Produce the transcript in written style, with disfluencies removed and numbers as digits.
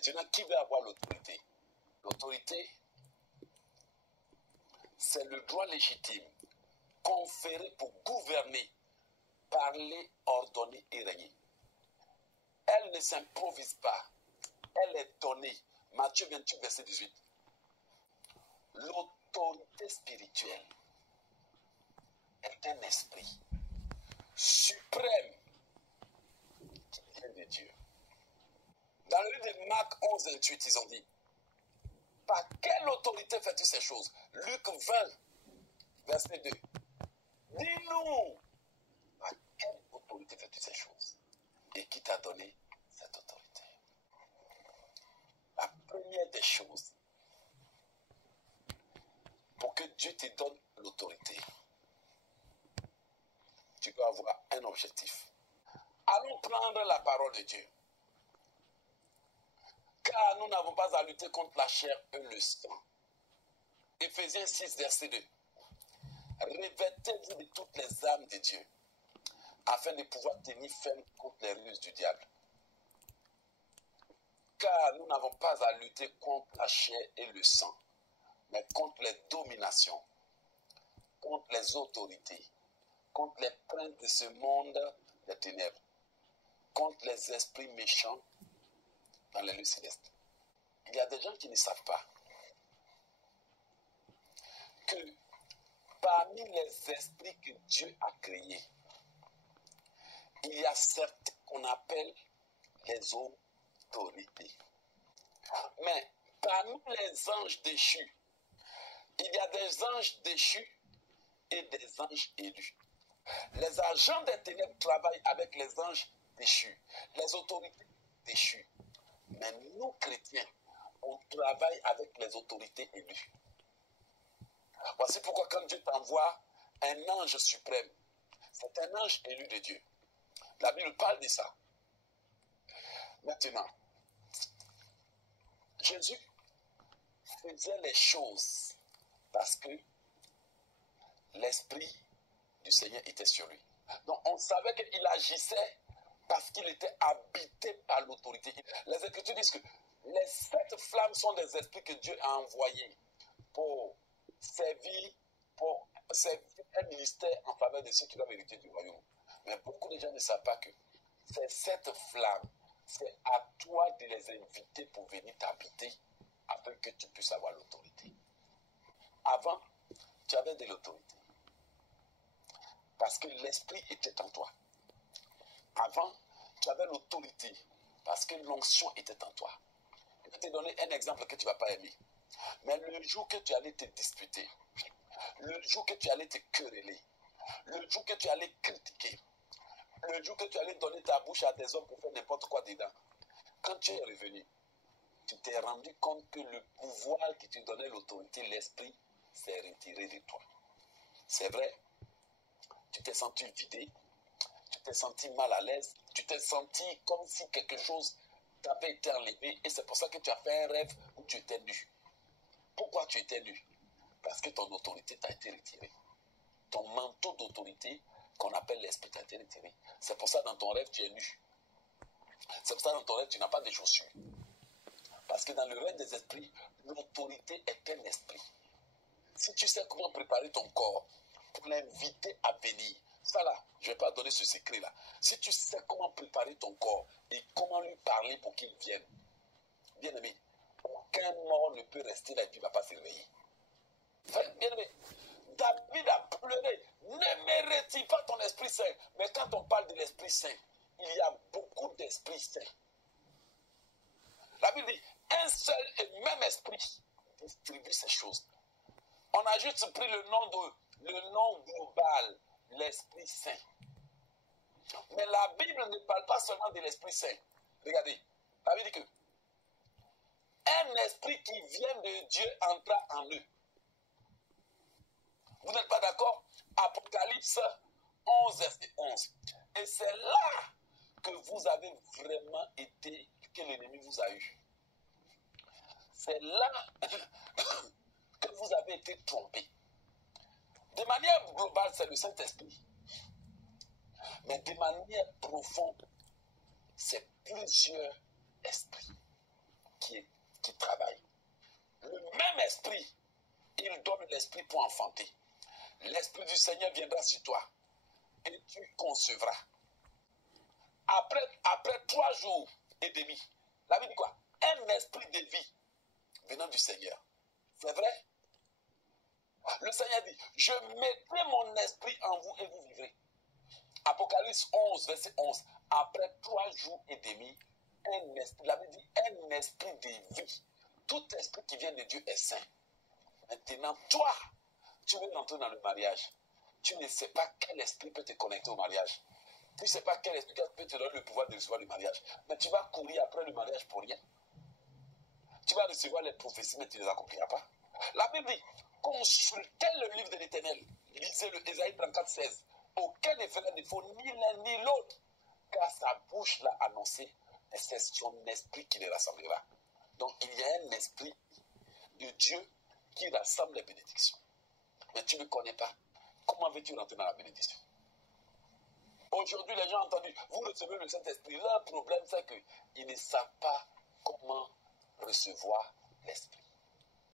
Maintenant, qui veut avoir l'autorité? L'autorité, c'est le droit légitime conféré pour gouverner, parler, ordonner et régner. Elle ne s'improvise pas. Elle est donnée. Matthieu 28, verset 18. L'autorité spirituelle est un esprit suprême qui vient de Dieu. Dans le livre de Marc 11, 28, ils ont dit, par quelle autorité fais-tu ces choses? Luc 20, verset 2. Dis-nous, par quelle autorité fais-tu ces choses? Et qui t'a donné cette autorité? La première des choses, pour que Dieu te donne l'autorité, tu dois avoir un objectif. Allons prendre la parole de Dieu. Car nous n'avons pas à lutter contre la chair et le sang. Éphésiens 6, verset 2. Revêtez-vous de toutes les armes de Dieu, afin de pouvoir tenir ferme contre les ruses du diable. Car nous n'avons pas à lutter contre la chair et le sang, mais contre les dominations, contre les autorités, contre les princes de ce monde des ténèbres, contre les esprits méchants dans les lieux célestes. Il y a des gens qui ne savent pas que parmi les esprits que Dieu a créés, il y a certains qu'on appelle les autorités. Mais parmi les anges déchus, il y a des anges déchus et des anges élus. Les agents des ténèbres travaillent avec les anges déchus, les autorités déchues. Mais nous, chrétiens, on travaille avec les autorités élues. Voici pourquoi quand Dieu t'envoie un ange suprême, c'est un ange élu de Dieu. La Bible parle de ça. Maintenant, Jésus faisait les choses parce que l'Esprit du Seigneur était sur lui. Donc on savait qu'il agissait parce qu'il était habité par l'autorité. Les Écritures disent que les 7 flammes sont des esprits que Dieu a envoyés pour servir un ministère en faveur de ceux qui doivent hériter du royaume. Mais beaucoup de gens ne savent pas que ces 7 flammes, c'est à toi de les inviter pour venir t'habiter afin que tu puisses avoir l'autorité. Avant, tu avais de l'autorité parce que l'esprit était en toi. Avant, tu avais l'autorité parce que l'onction était en toi. Je vais te donner un exemple que tu ne vas pas aimer. Mais le jour que tu allais te disputer, le jour que tu allais te quereller, le jour que tu allais critiquer, le jour que tu allais donner ta bouche à des hommes pour faire n'importe quoi dedans, quand tu es revenu, tu t'es rendu compte que le pouvoir qui te donnait l'autorité, l'esprit, s'est retiré de toi. C'est vrai, tu t'es senti vidé, tu t'es senti mal à l'aise, tu t'es senti comme si quelque chose t'avait été enlevé et c'est pour ça que tu as fait un rêve où tu étais nu. Pourquoi tu étais nu? Parce que ton autorité t'a été retirée. Ton manteau d'autorité qu'on appelle l'esprit t'a été retiré. C'est pour ça dans ton rêve tu es nu. C'est pour ça dans ton rêve tu n'as pas de chaussures. Parce que dans le règne des esprits, l'autorité est un esprit. Si tu sais comment préparer ton corps pour l'inviter à venir, ça là, je ne vais pas donner ce secret-là. Si tu sais comment préparer ton corps et comment lui parler pour qu'il vienne, bien aimé, aucun mort ne peut rester là et puis il ne va pas se réveiller. Bien aimé, David a pleuré, ne me retire pas ton Esprit Saint. Mais quand on parle de l'Esprit Saint, il y a beaucoup d'Esprits Saints. La Bible dit, un seul et même esprit distribue ces choses. On a juste pris le nom global, l'Esprit Saint. Mais la Bible ne parle pas seulement de l'Esprit Saint. Regardez, la Bible dit que un esprit qui vient de Dieu entra en eux. Vous n'êtes pas d'accord? Apocalypse 11, verset 11. Et c'est là que vous avez vraiment été, que l'ennemi vous a eu. C'est là que vous avez été trompé. De manière globale, c'est le Saint-Esprit. Mais de manière profonde, c'est plusieurs esprits. l'esprit pour enfanter. L'esprit du Seigneur viendra sur toi et tu concevras. Après 3 jours et demi, la Bible dit quoi? Un esprit de vie venant du Seigneur. C'est vrai? Le Seigneur dit, je mettrai mon esprit en vous et vous vivrez. Apocalypse 11, verset 11. Après 3 jours et demi, un esprit, la Bible dit, un esprit de vie. Tout esprit qui vient de Dieu est saint. Maintenant, toi, tu veux rentrer dans le mariage. Tu ne sais pas quel esprit peut te connecter au mariage. Tu ne sais pas quel esprit peut te donner le pouvoir de recevoir le mariage. Mais tu vas courir après le mariage pour rien. Tu vas recevoir les prophéties, mais tu ne les accompliras pas. La Bible dit, consultez le livre de l'Éternel. Lisez le Ésaïe 34, 16. Aucun ne fera défaut, ni l'un ni l'autre. Car sa bouche l'a annoncé, et c'est son esprit qui les rassemblera. Donc il y a un esprit de Dieu qui rassemble les bénédictions. Mais tu ne connais pas. Comment veux-tu rentrer dans la bénédiction? Aujourd'hui, les gens ont entendu, vous recevez le Saint-Esprit. Leur problème, c'est qu'ils ne savent pas comment recevoir l'Esprit.